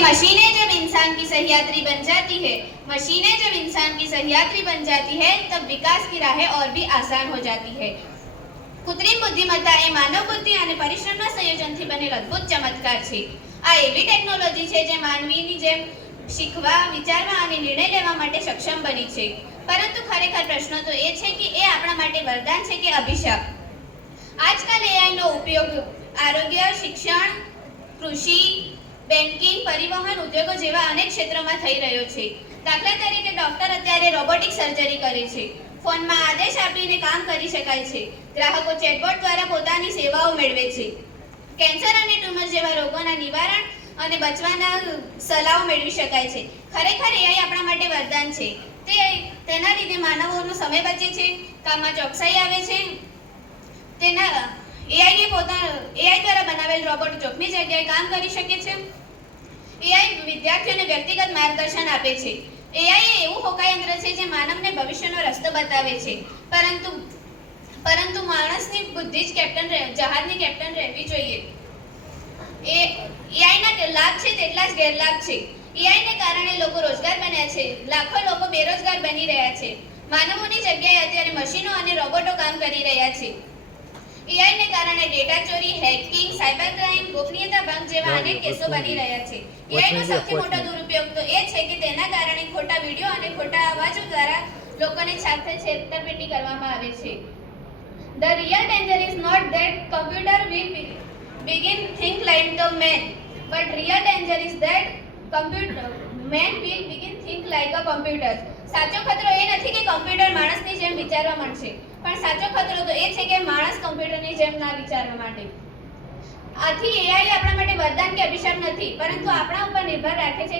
मशीनें जब इंसान की सहयात्री बन जाती है मशीनें जब इंसान की सहयात्री बन जाती है तब विकास की राहें और भी आसान हो जाती है। કૃત્રિમ બુદ્ધિમત્તા એ માનવ બુદ્ધિ અને પરિશ્રમના સંયોજનથી બનેલ અદ્ભુત ચમત્કાર છે। આ એવી ટેકનોલોજી છે જે માનવીની જેમ શીખવા, વિચારવા અને નિર્ણય લેવા માટે સક્ષમ બની છે। પરંતુ ખરેખર પ્રશ્ન તો એ છે કે એ આપણા માટે વરદાન છે કે અભિશાપ। આજકાલ એઆઈનો ઉપયોગ આરોગ્ય, શિક્ષણ, કૃષિ, બેન્કિંગ, પરિવહન, ઉદ્યોગો જેવા અનેક ક્ષેત્રોમાં થઈ રહ્યો છે। દાખલા તરીકે ડોક્ટર અત્યારે રોબોટિક સર્જરી કરે છે, ફોનમાં આદેશ આપીને કામ કરી શકાય છે, ગ્રાહકો ચેટબોટ દ્વારા પોતાની સેવાઓ મેળવે છે, કેન્સર અને ટ્યુમર જેવા રોગોના નિવારણ અને બચવાના સલાહો મેળવી શકાય છે। ખરેખર એઆઈ આપણા માટે વરદાન છે। તેના લીધે માનવોનો સમય બચે છે, કામમાં ચોકસાઈ આવે છે। એઆઈ દ્વારા બનાવેલ રોબોટ જોખમી જગ્યાએ કામ કરી શકે છે। એઆઈ વિદ્યાર્થીઓને વ્યક્તિગત માર્ગદર્શન આપે છે। એઆઈ એવું હોકાયંત્ર છે જે માનવને ભવિષ્યનો રસ્તો બતાવે છે, પરંતુ માણસની બુદ્ધિ જ જહાજની કેપ્ટન રહેવી જોઈએ। એઆઈના લાભ છે તેટલા જ ગેરલાભ છે। એઆઈને કારણે લોકો રોજગાર બન્યા છે, લાખો લોકો બેરોજગાર બની રહ્યા છે। માનવોની જગ્યાએ અત્યારે મશીનો અને રોબોટો કામ કરી રહ્યા છે। એઆઈને કારણે ડેટા ચોરી, હેકિંગ, સાયબર ક્રાઇમ, ગોપનીયતા ભંગ જેવા અનેક કેસો બની રહ્યા છે। એઆઈનો સૌથી મોટો દુરુપયોગ તો એ છે કે તેના કારણે ખોટા વિડીયો અને ખોટા અવાજો દ્વારા લોકોને સાથે છેતરપિંડી કરવામાં આવે છે। The real danger is not that computer will begin think like the man, but real danger is that man will begin think like a computer। સાચો ખતરો એ નથી કે કમ્પ્યુટર માણસની જેમ વિચારવા માંડશે, પણ સાચો ખતરો તો એ છે કે માણસ કમ્પ્યુટરની જેમ ના વિચારવા માંડે। આથી એઆઈ આપણા માટે વરદાન કે અભિશાપ નથી, પરંતુ આપણા ઉપર નિર્ભર રાખે છે